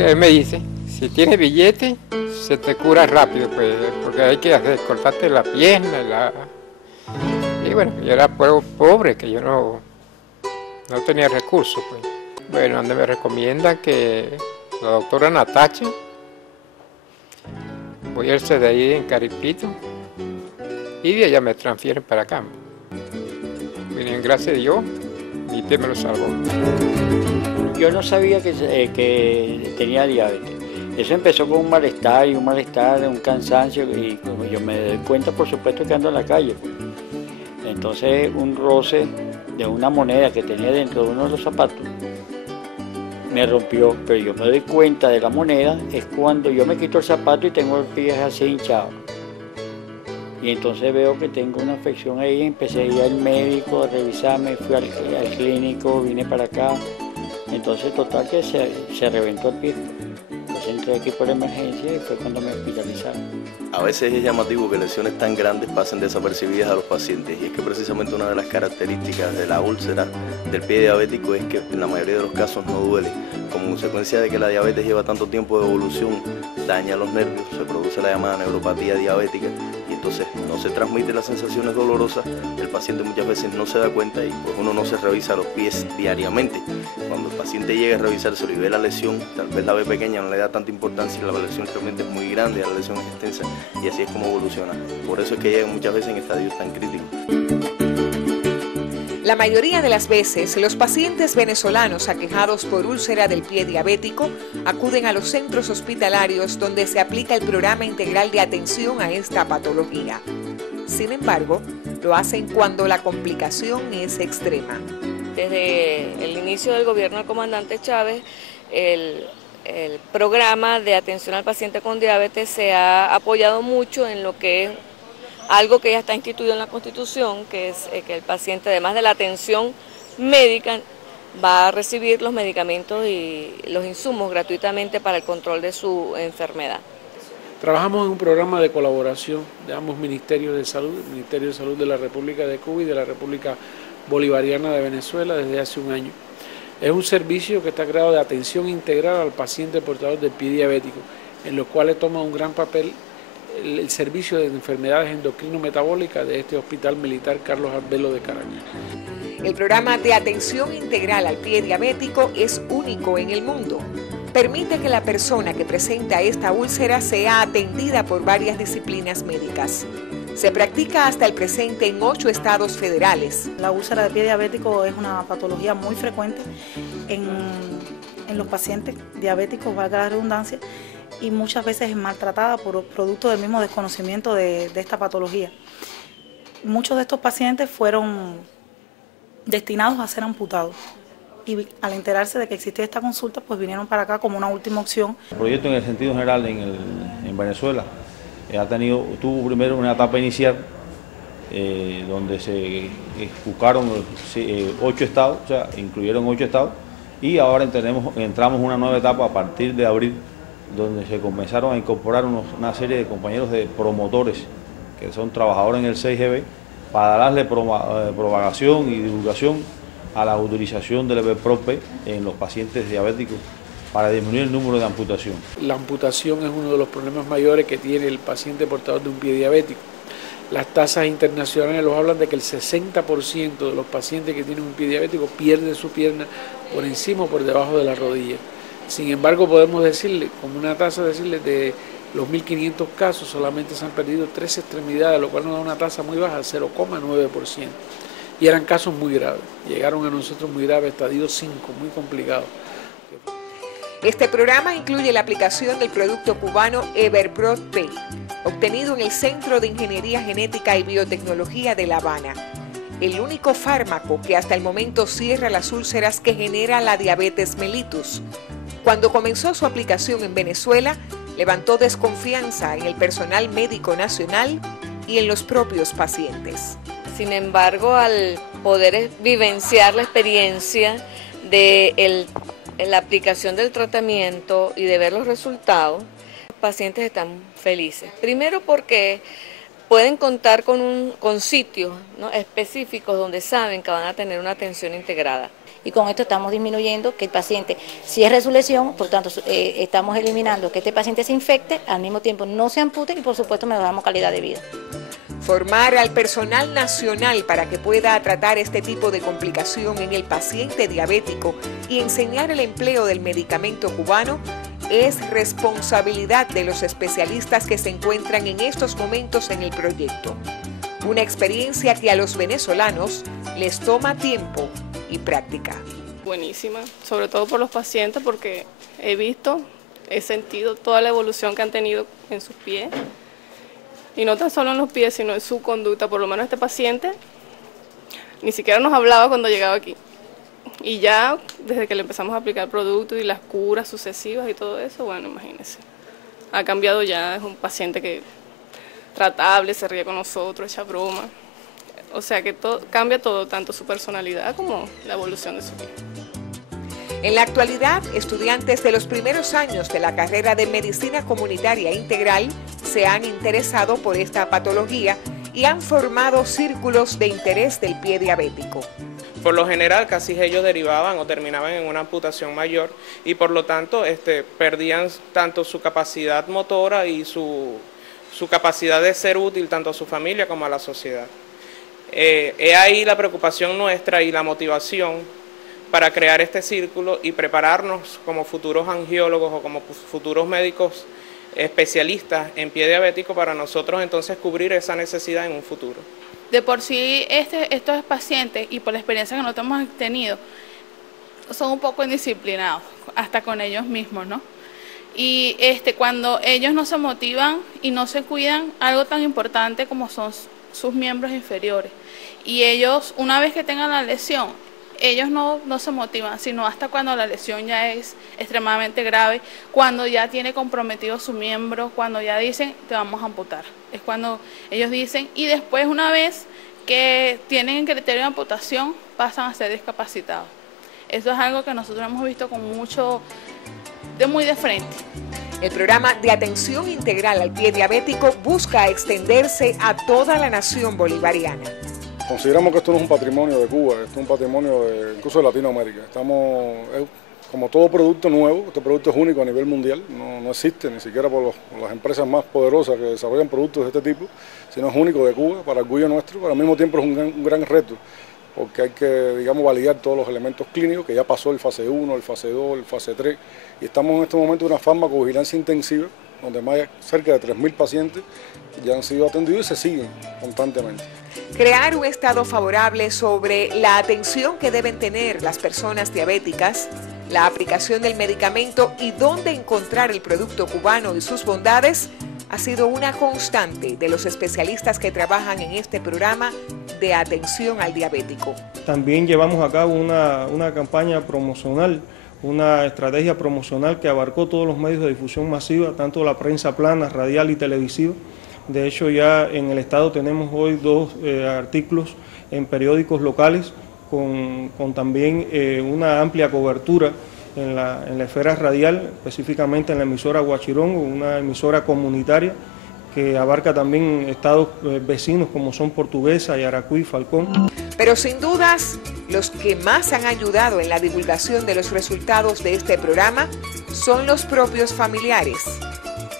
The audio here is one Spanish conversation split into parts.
que él me dice, si tienes billete, se te cura rápido, pues, porque hay que cortarte la pierna. Y bueno, yo era pobre, que yo no tenía recursos, pues. Bueno, donde me recomiendan que la doctora Natacha, voy al CDI en Caripito, y de allá me transfieren para acá. Miren, gracias a Dios, mi té me lo salvó. Yo no sabía que tenía diabetes. Eso empezó con un malestar, un cansancio, y como yo me doy cuenta, por supuesto, que ando en la calle. Entonces, un roce de una moneda que tenía dentro de uno de los zapatos me rompió, pero yo me doy cuenta de la moneda es cuando yo me quito el zapato y tengo el pie así hinchado. Y entonces veo que tengo una afección ahí, empecé a ir al médico a revisarme, fui al clínico, vine para acá. Entonces total que se reventó el pie. Entonces entré aquí por emergencia y fue cuando me hospitalizaron. A veces es llamativo que lesiones tan grandes pasen desapercibidas a los pacientes, y es que precisamente una de las características de la úlcera del pie diabético es que en la mayoría de los casos no duele. Como consecuencia de que la diabetes lleva tanto tiempo de evolución, daña los nervios, se produce la llamada neuropatía diabética, y entonces no se transmiten las sensaciones dolorosas, el paciente muchas veces no se da cuenta y pues uno no se revisa los pies diariamente. Cuando el paciente llega a revisárselo y ve la lesión, tal vez la ve pequeña, no le da tanta importancia, la lesión realmente es muy grande, la lesión es extensa, y así es como evoluciona. Por eso es que llegan muchas veces en estadios tan críticos. La mayoría de las veces, los pacientes venezolanos aquejados por úlcera del pie diabético acuden a los centros hospitalarios donde se aplica el programa integral de atención a esta patología. Sin embargo, lo hacen cuando la complicación es extrema. Desde el inicio del gobierno del comandante Chávez, el programa de atención al paciente con diabetes se ha apoyado mucho en lo que es algo que ya está instituido en la Constitución, que es que el paciente, además de la atención médica, va a recibir los medicamentos y los insumos gratuitamente para el control de su enfermedad. Trabajamos en un programa de colaboración de ambos ministerios de salud, el Ministerio de Salud de la República de Cuba y de la República Bolivariana de Venezuela desde hace un año. Es un servicio que está creado de atención integral al paciente portador del pie diabético, en los cuales toma un gran papel el servicio de enfermedades endocrino-metabólicas de este Hospital Militar Carlos Arbelo de Caracas. El programa de atención integral al pie diabético es único en el mundo. Permite que la persona que presenta esta úlcera sea atendida por varias disciplinas médicas. Se practica hasta el presente en 8 estados federales. La úlcera de pie diabético es una patología muy frecuente en los pacientes diabéticos, valga la redundancia, y muchas veces es maltratada por producto del mismo desconocimiento de esta patología. Muchos de estos pacientes fueron destinados a ser amputados y al enterarse de que existía esta consulta, pues vinieron para acá como una última opción. El proyecto en el sentido general en Venezuela tuvo primero una etapa inicial donde se buscaron 8 estados, o sea, incluyeron 8 estados, y ahora entramos en una nueva etapa a partir de abril, donde se comenzaron a incorporar una serie de compañeros de promotores que son trabajadores en el 6GB para darle propagación y divulgación a la utilización del EVERPRO-P en los pacientes diabéticos para disminuir el número de amputación. La amputación es uno de los problemas mayores que tiene el paciente portador de un pie diabético. Las tasas internacionales nos hablan de que el 60% de los pacientes que tienen un pie diabético pierden su pierna por encima o por debajo de la rodilla. Sin embargo, podemos decirle, como una tasa, de los 1.500 casos, solamente se han perdido 3 extremidades, lo cual nos da una tasa muy baja, 0,9%. Y eran casos muy graves, llegaron a nosotros muy graves, estadio 5, muy complicado. Este programa incluye la aplicación del producto cubano EVERPRO-P, obtenido en el Centro de Ingeniería Genética y Biotecnología de La Habana, el único fármaco que hasta el momento cierra las úlceras que genera la diabetes mellitus. Cuando comenzó su aplicación en Venezuela, levantó desconfianza en el personal médico nacional y en los propios pacientes. Sin embargo, al poder vivenciar la experiencia de la aplicación del tratamiento y de ver los resultados, los pacientes están felices. Primero porque pueden contar con sitios, ¿no?, específicos donde saben que van a tener una atención integrada. Y con esto estamos disminuyendo que el paciente cierre su lesión, por tanto estamos eliminando que este paciente se infecte, al mismo tiempo no se ampute y por supuesto mejoramos calidad de vida. Formar al personal nacional para que pueda tratar este tipo de complicación en el paciente diabético y enseñar el empleo del medicamento cubano es responsabilidad de los especialistas que se encuentran en estos momentos en el proyecto. Una experiencia que a los venezolanos les toma tiempo y práctica. Buenísima, sobre todo por los pacientes, porque he sentido toda la evolución que han tenido en sus pies, y no tan solo en los pies, sino en su conducta. Por lo menos este paciente ni siquiera nos hablaba cuando llegaba aquí, y ya desde que le empezamos a aplicar el producto y las curas sucesivas y todo eso, bueno, imagínense, ha cambiado ya, es un paciente que tratable, se ríe con nosotros, echa broma. O sea que cambia todo, tanto su personalidad como la evolución de su vida. En la actualidad, estudiantes de los primeros años de la carrera de Medicina Comunitaria Integral se han interesado por esta patología y han formado círculos de interés del pie diabético. Por lo general, casi ellos derivaban o terminaban en una amputación mayor y por lo tanto perdían tanto su capacidad motora y su capacidad de ser útil tanto a su familia como a la sociedad. Es ahí la preocupación nuestra y la motivación para crear este círculo y prepararnos como futuros angiólogos o como futuros médicos especialistas en pie diabético para nosotros entonces cubrir esa necesidad en un futuro. De por sí estos pacientes, y por la experiencia que nosotros hemos tenido, son un poco indisciplinados, hasta con ellos mismos, ¿no? Y cuando ellos no se motivan y no se cuidan, algo tan importante como son sus miembros inferiores, y ellos, una vez que tengan la lesión, ellos no se motivan, sino hasta cuando la lesión ya es extremadamente grave, cuando ya tiene comprometido su miembro, cuando ya dicen te vamos a amputar. Es cuando ellos dicen, y después una vez que tienen el criterio de amputación, pasan a ser discapacitados. Eso es algo que nosotros hemos visto con muy de frente. El programa de atención integral al pie diabético busca extenderse a toda la nación bolivariana. Consideramos que esto no es un patrimonio de Cuba, esto es un patrimonio incluso de Latinoamérica. Como todo producto nuevo, este producto es único a nivel mundial, no existe ni siquiera por las empresas más poderosas que desarrollan productos de este tipo, sino es único de Cuba, para orgullo nuestro, pero al mismo tiempo es un gran reto, porque hay que, digamos, validar todos los elementos clínicos, que ya pasó el fase 1, el fase 2, el fase 3, y estamos en este momento en una farmacovigilancia intensiva, donde más cerca de 3.000 pacientes ya han sido atendidos y se siguen constantemente. Crear un estado favorable sobre la atención que deben tener las personas diabéticas, la aplicación del medicamento y dónde encontrar el producto cubano y sus bondades ha sido una constante de los especialistas que trabajan en este programa de atención al diabético. También llevamos a cabo una campaña promocional, una estrategia promocional que abarcó todos los medios de difusión masiva, tanto la prensa plana, radial y televisiva. De hecho, ya en el estado tenemos hoy 2 artículos en periódicos locales con también una amplia cobertura en la esfera radial, específicamente en la emisora Huachirón, una emisora comunitaria que abarca también estados vecinos como son Portuguesa, Yaracuy, Falcón. Pero sin dudas, los que más han ayudado en la divulgación de los resultados de este programa son los propios familiares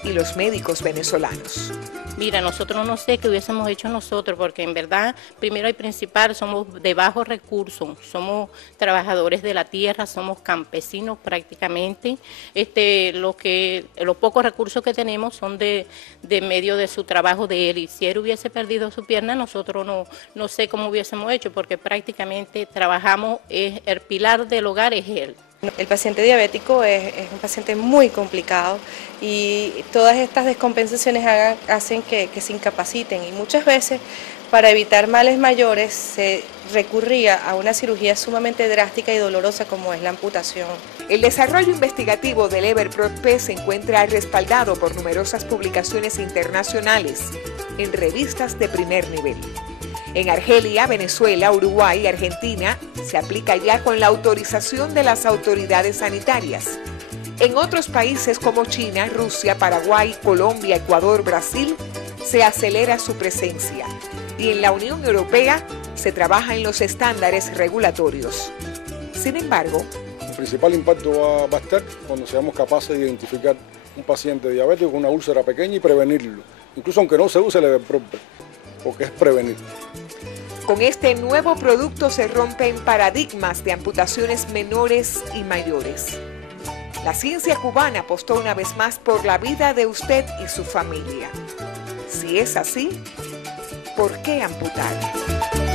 y los médicos venezolanos. Mira, nosotros no sé qué hubiésemos hecho nosotros, porque en verdad, primero y principal, somos de bajos recursos, somos trabajadores de la tierra, somos campesinos prácticamente. Los pocos recursos que tenemos son de medio de su trabajo de él, y si él hubiese perdido su pierna, nosotros no sé cómo hubiésemos hecho, porque prácticamente trabajamos, el pilar del hogar es él. El paciente diabético es un paciente muy complicado y todas estas descompensaciones hacen que se incapaciten, y muchas veces para evitar males mayores se recurría a una cirugía sumamente drástica y dolorosa como es la amputación. El desarrollo investigativo del EverProt-P se encuentra respaldado por numerosas publicaciones internacionales en revistas de primer nivel. En Argelia, Venezuela, Uruguay y Argentina se aplica ya con la autorización de las autoridades sanitarias. En otros países como China, Rusia, Paraguay, Colombia, Ecuador, Brasil, se acelera su presencia y en la Unión Europea se trabaja en los estándares regulatorios. Sin embargo, el principal impacto va a estar cuando seamos capaces de identificar un paciente diabético con una úlcera pequeña y prevenirlo, incluso aunque no se use el Everprot, porque es prevenir. Con este nuevo producto se rompen paradigmas de amputaciones menores y mayores. La ciencia cubana apostó una vez más por la vida de usted y su familia. Si es así, ¿por qué amputar?